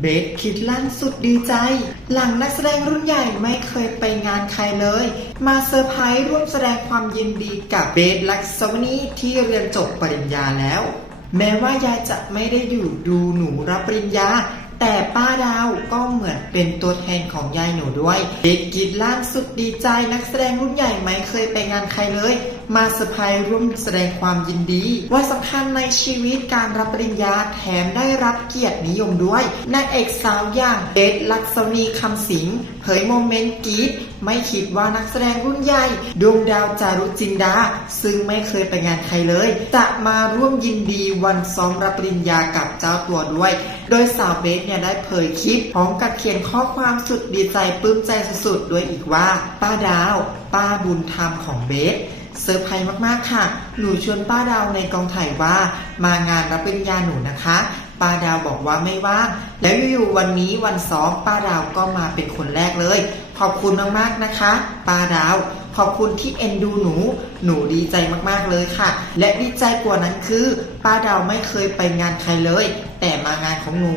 เบคคิดลั่นสุดดีใจ หลังนักแสดงรุ่นใหญ่ไม่เคยไปงานใครเลย มาเซอร์ไพรส์ร่วมแสดงความยินดีกับเบคลักษวนีที่เรียนจบปริญญาแล้ว แม้ว่ายายจะไม่ได้อยู่ดูหนูรับปริญญา แต่ป้าดาวก็เหมือนเป็นตัวแทนของยายหนูด้วย เด็กกรีดล่านสุดดีใจนักแสดงรุ่นใหญ่ไม่เคยไปงานใครเลย มาเซอร์ไพรส์ร่วมแสดงความยินดี ว่าสำคัญในชีวิตการรับปริญญาแถมได้รับเกียรตินิยมด้วยนางเอกสาวอย่างเบสลักษณีคำสิงเผยโมเมนต์กีดไม่คิดว่านักแสดงรุ่นใหญ่ดวงดาวจารุจินดา ซึ่งไม่เคยไปงานใครเลย จะมาร่วมยินดีวันซ้อมรับปริญญากับเจ้าตัวด้วย โดยสาวเบสเนี่ยได้เผยคลิปพร้อมกับเขียนข้อความสุดดีใจปลื้มใจสุดๆด้วยอีกว่า ป้าดาว ป้าบุญธรรมของเบสเซอร์ไพรส์มากๆค่ะ หนูชวนป้าดาวในกองถ่ายว่า มางานรับปริญญาหนูนะคะ ป้าดาวบอกว่าไม่ว่าง แล้วอยู่ๆวันนี้วันซ้อมป้าดาวก็มาเป็นคนแรกเลย ขอบคุณมากๆนะคะ ป้าดาว ขอบคุณที่เอ็นดูหนู หนูดีใจมากๆเลยค่ะ และดีใจกว่านั้นคือ ป้าดาวไม่เคยไปงานใครเลย แต่มางานของหนู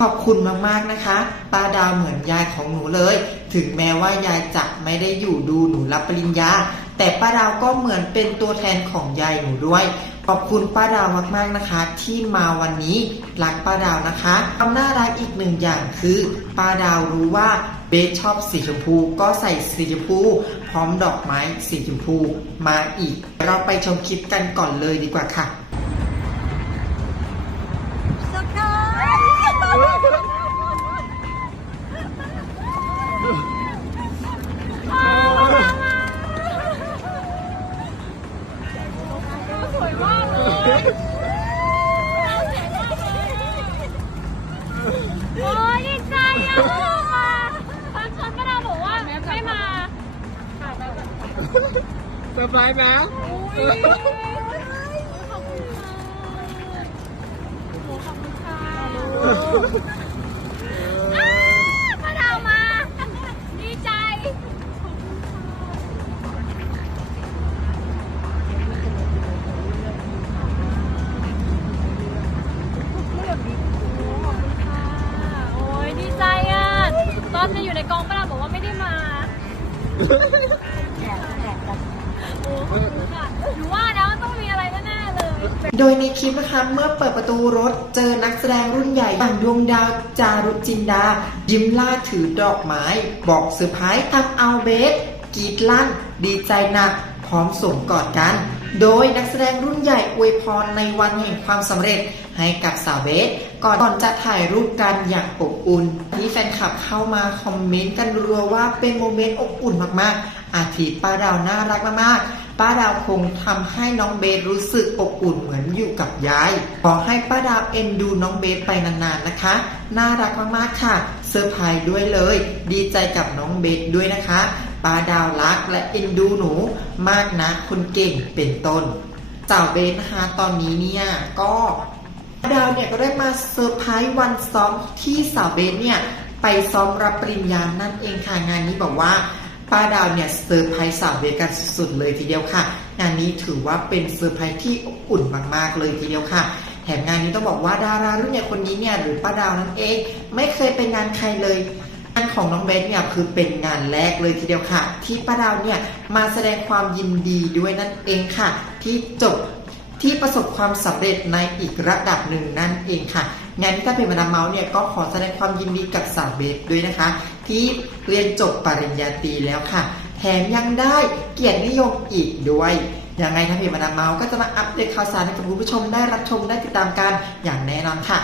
ขอบคุณมากๆนะคะ ป้าดาวเหมือนยายของหนูเลย ถึงแม้ว่ายายจะไม่ได้อยู่ดูหนูรับปริญญา แต่ป้าดาวก็เหมือนเป็นตัวแทนของยายหนูด้วย ขอบคุณป้าดาวมากๆนะคะ ที่มาวันนี้รักป้าดาวนะคะความน่ารักอีกหนึ่งอย่างคือ ป้าดาวรู้ว่าเบสชอบสีชมพูก็ใส่สีชมพู พร้อมดอกไม้สีชมพูมาอีก เราไปชมคลิปกันก่อนเลยดีกว่าค่ะ เซอร์ไพรส์สวยมากเลยโอ้ยดีใจอะ มาพันชนก็ดาบอกว่าไม่มาเซอร์ไพรส์ไหมอุ้ยขอบคุณค่ะขอบคุณค่ะ โดยในคลิปนะคะเมื่อเปิดประตูรถเจอนักแสดงรุ่นใหญ่อย่างดวงดาวจารุจินดา ยิ้มล่าถือดอกไม้ บอกเซอร์ไพรส์ทำเอาเบสกรีดลั่น ดีใจหนัก พร้อมสวมกอดกัน โดยนักแสดงรุ่นใหญ่อวยพรในวันแห่งความสำเร็จให้กับสาวเบสก่อนจะถ่ายรูปกันอย่างอบอุ่นที่แฟนคลับเข้ามาคอมเมนต์กันรัวว่าเป็นโมเมนต์อบอุ่นมากๆ อาทิป้าดาวน่ารักมากๆ ป้าดาวคงทำให้น้องเบสรู้สึกอบอุ่นเหมือนอยู่กับยาย ขอให้ป้าดาวเอ็นดูน้องเบสไปนานๆนะคะ น่ารักมากๆค่ะ เซอร์ไพรส์ด้วยเลย ดีใจกับน้องเบสด้วยนะคะ ป้าดาวรักและเอ็นดูหนู มากนะคนเก่งเป็นต้นสาวเบสนะคะตอนนี้เนี่ยก็ป้าดาวเนี่ยก็ได้มาเซอร์ไพรส์วันซ้อมที่สาวเบสเนี่ยไปซ้อมรับปริญญานั่นเองค่ะงานนี้บอกว่า ป้าดาวเนี่ยเซอร์ไพรส์สาวเบสกันสุดๆเลยทีเดียวค่ะ งานนี้ถือว่าเป็นเซอร์ไพรส์ที่อบอุ่นมากๆเลยทีเดียวค่ะ แถมงานนี้ต้องบอกว่าดารารุ่นใหญ่คนนี้เนี่ยหรือป้าดาวนั่นเองไม่เคยไปงานใครเลยงานของน้องเบสเนี่ยคือเป็นงานแรกเลยทีเดียวค่ะ ที่ป้าดาวเนี่ยมาแสดงความยินดีด้วยนั่นเองค่ะ ที่จบ ที่ประสบความสำเร็จในอีกระดับหนึ่งนั่นเองค่ะงานที่ถ้าเป็นมาดามเมาส์เนี่ยก็ขอแสดงความยินดีกับสาวเบสด้วยนะคะ ที่เรียนจบปริญญาตรีแล้วค่ะ แถมยังได้เกียรตินิยมอีกด้วยยังไงถ้าเพจมาดามเมาส์ก็จะมาอัปเดตข่าวสารให้กับคุณผู้ชมได้รับชมได้ติดตามกันอย่างแน่นอนค่ะ